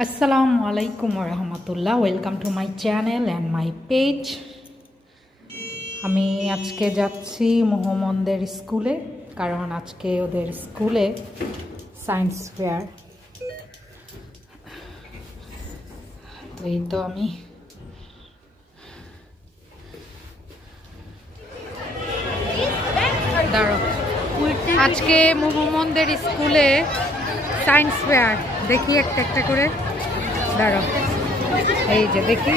Assalamu alaikum warahmatullah. Welcome to my channel and my page. আমি আজকে যাচ্ছি মোহাম্মদের স্কুলে, কারণ আজকে ওদের স্কুলে সায়েন্স ফেয়ার। তো এই তো আমি আজকে মোহাম্মদের স্কুলে সায়েন্স ফেয়ার। দেখি একটা একটা করে দাঁড়াও, এই যে দেখি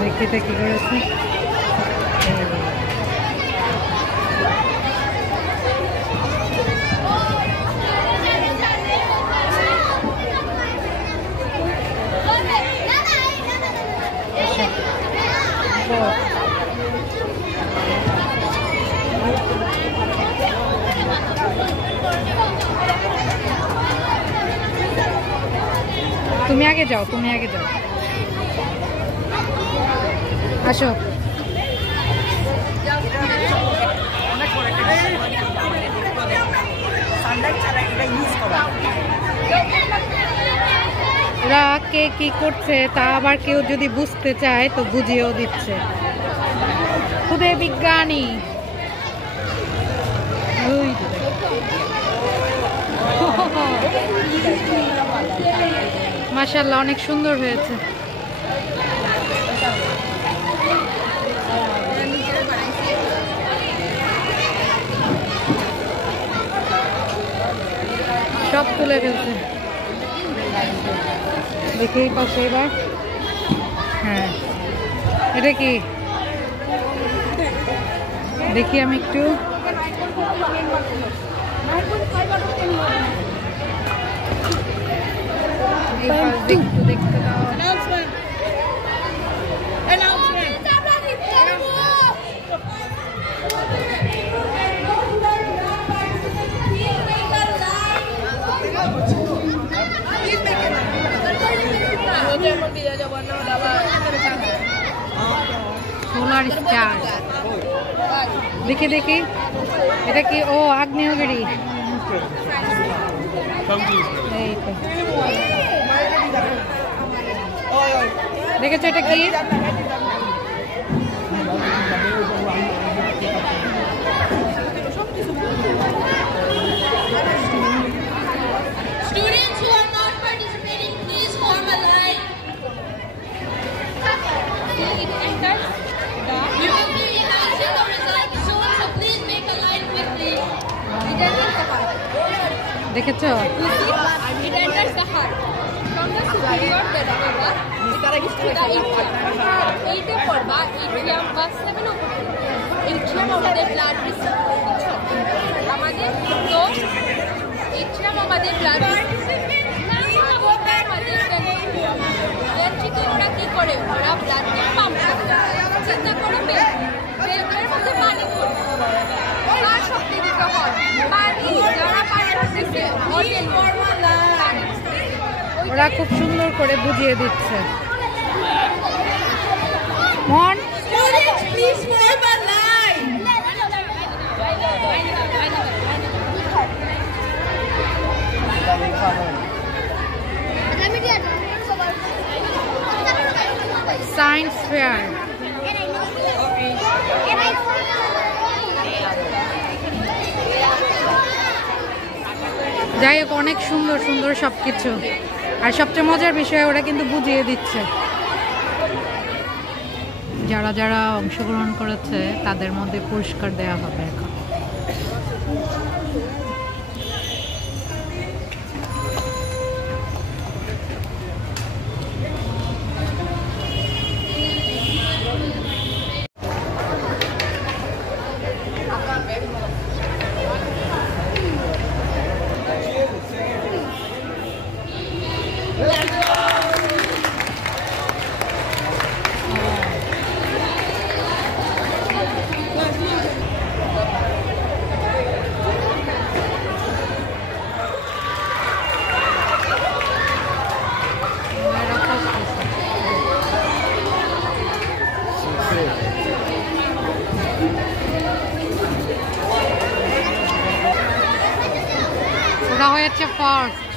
দেখি কি করেছে। তুমি আগে যাও, আসো। ওরা কে কি করছে তা আবার কেউ যদি বুঝতে চায় তো বুঝিয়েও দিচ্ছে। খুদে বিজ্ঞানী মাশাআল্লাহ, অনেক সুন্দর হয়েছে। সব তুলে ফেলছে। দেখি পাশে এবার। হ্যাঁ, এটা কি দেখি আমি একটু। দেখতে দাও। সোলার স্টার দেখি এটা কি? ও আগ্নেয়গিরি। দেখেছো এটা কি? দেখেছো? ওরা খুব সুন্দর করে বুঝিয়ে দিচ্ছে। মন সায়েন্স ফেয়ার। যাই হোক, অনেক সুন্দর সুন্দর সবকিছু। আর সবচেয়ে মজার বিষয়, ওরা কিন্তু বুঝিয়ে দিচ্ছে। যারা যারা অংশগ্রহণ করেছে তাদের মধ্যে পুরস্কার দেওয়া হবে এখন। হচ্ছে ফার্স্ট।